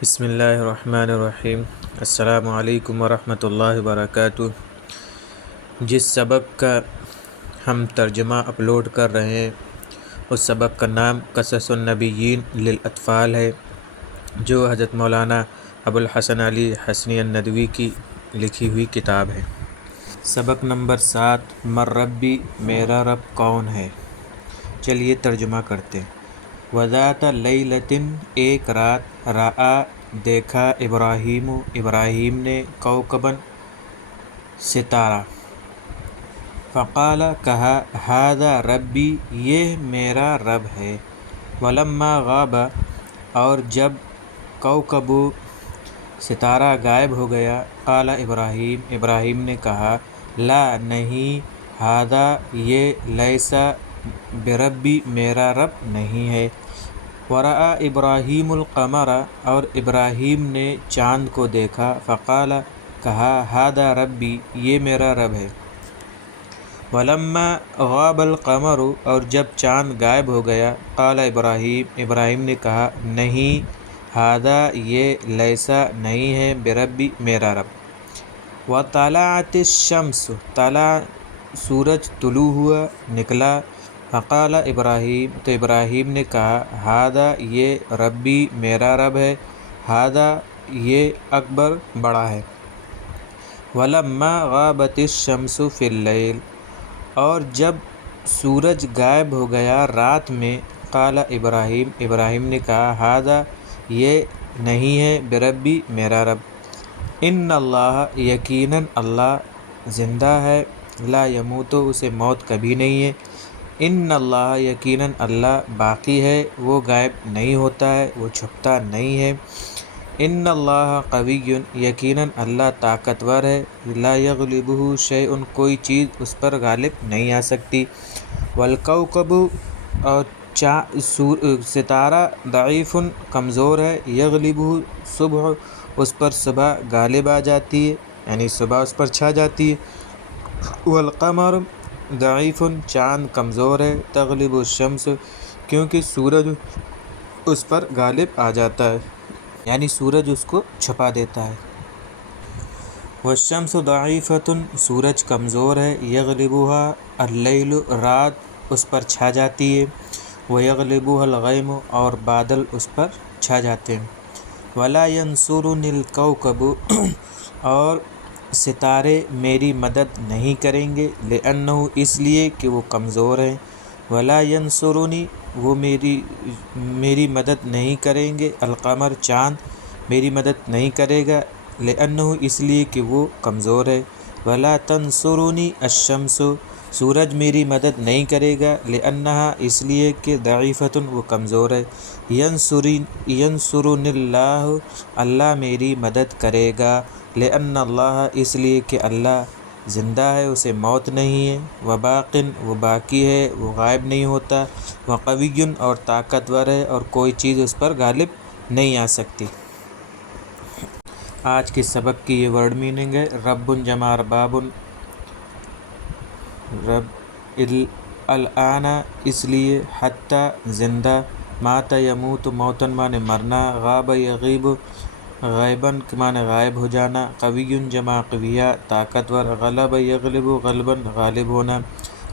بسم اللہ الرحمن الرحیم۔ السلام علیکم ورحمۃ اللہ وبرکاتہ۔ جس سبق کا ہم ترجمہ اپلوڈ کر رہے ہیں اس سبق کا نام قصص النبیین للاطفال ہے، جو حضرت مولانا ابوالحسن علی حسنی الندوی کی لکھی ہوئی کتاب ہے۔ سبق نمبر 7، من ربی، میرا رب کون ہے؟ چلیے ترجمہ کرتے ہیں۔ وذات لیلۃ، ایک رات، رآ، دیکھا، ابراہیم نے، کوکباً، ستارہ، فقال، کہا، ھذا ربی، یہ میرا رب ہے، ولما غاب، اور جب کوکب، ستارہ غائب ہو گیا، قال ابراہیم نے کہا، لا، نہیں، ھذا، یہ، لیس بربی، میرا رب نہیں ہے۔ ورأى ابراہیم القمر، اور ابراہیم نے چاند کو دیکھا، فقال، کہا، ھذا ربی، یہ میرا رب ہے۔ ولما غاب القمر، اور جب چاند غائب ہو گیا، قال ابراہیم نے کہا، نہیں، ھذا، یہ، لیس، نہیں ہے، بربی، میرا رب۔ وطلعت الشمس، طلع، سورج طلوع ہوا، نکلا، فقال ابراہیم، تو ابراہیم نے کہا، ھذا، یہ، ربی، میرا رب ہے، ھذا، یہ، اکبر، بڑا ہے۔ ولما غابت الشمس فی اللیل، اور جب سورج غائب ہو گیا رات میں، قال ابراہیم نے کہا، ھذا، یہ، نہیں ہے، بربی، میرا رب۔ ان اللہ، یقیناً اللہ، زندہ ہے، لا یموت، اسے موت کبھی نہیں ہے۔ ان اللہ، یقیناً اللہ، باقی ہے، وہ غائب نہیں ہوتا ہے، وہ چھپتا نہیں ہے۔ ان اللہ قوی، یقیناً اللہ طاقتور ہے، لا یغلبہ شیء، کوئی چیز اس پر غالب نہیں آ سکتی۔ والکوکب، اور ستارہ، ضعیف، کمزور ہے، یغلبہ صبح، اس پر صبح غالب آ جاتی ہے، یعنی صبح اس پر چھا جاتی ہے۔ والقمر ضعیف، چاند کمزور ہے، تغلب الشمس، کیونکہ سورج اس پر غالب آ جاتا ہے، یعنی سورج اس کو چھپا دیتا ہے۔ والشمس ضعیفۃ، سورج کمزور ہے، یغلبها اللیل، رات اس پر چھا جاتی ہے، ویغلبها الغیم، اور بادل اس پر چھا جاتے ہیں۔ ولا ینصرنی الکوکب، اور ستارے میری مدد نہیں کریں گے، لأنہ، اس لیے کہ وہ کمزور ہیں۔ ولا ینصرنی، وہ میری مدد نہیں کریں گے، القمر، چاند میری مدد نہیں کرے گا، لأنہ، اس لیے کہ وہ کمزور ہے۔ ولا تنصرنی الشمس، سورج میری مدد نہیں کرے گا، لأنہا، اس لیے کہ ضعیفۃ، وہ کمزور ہے۔ ینصرنی اللہ، اللہ میری مدد کرے گا، لأن اللہ، اس لیے کہ اللہ زندہ ہے، اسے موت نہیں ہے، وباق، وہ باقی ہے، وہ غائب نہیں ہوتا، وقوی، اور طاقتور ہے، اور کوئی چیز اس پر غالب نہیں آ سکتی۔ آج کے سبق کی یہ ورڈ میننگ ہے، رب جمع ارباب، رب، الآن، اس لیے، حتی، زندہ، مات، یموت، موتن معنی مرنا، غاب، یغیب، غیباً معنی غائب ہو جانا، قوی جمع قویہ، طاقتور، غلب یغلب، غلباً غالب ہونا،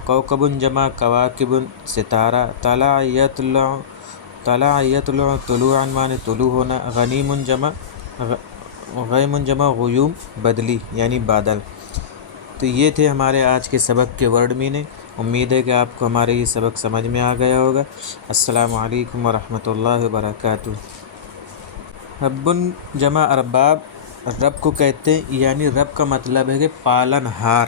کوکب جمع کواکب، ستارہ، طلع یطلع، طلوعاً معنی طلوع ہونا، غیم جمع غیوم، بدلی یعنی بادل۔ تو یہ تھے ہمارے آج کے سبق کے ورڈ میننگ۔ امید ہے کہ آپ کو ہمارے یہ سبق سمجھ میں آ گیا ہوگا۔ السلام علیکم ورحمۃ اللہ وبرکاتہ۔ رب جمع ارباب، رب کو کہتے ہیں، یعنی رب کا مطلب ہے کہ پالن ہار۔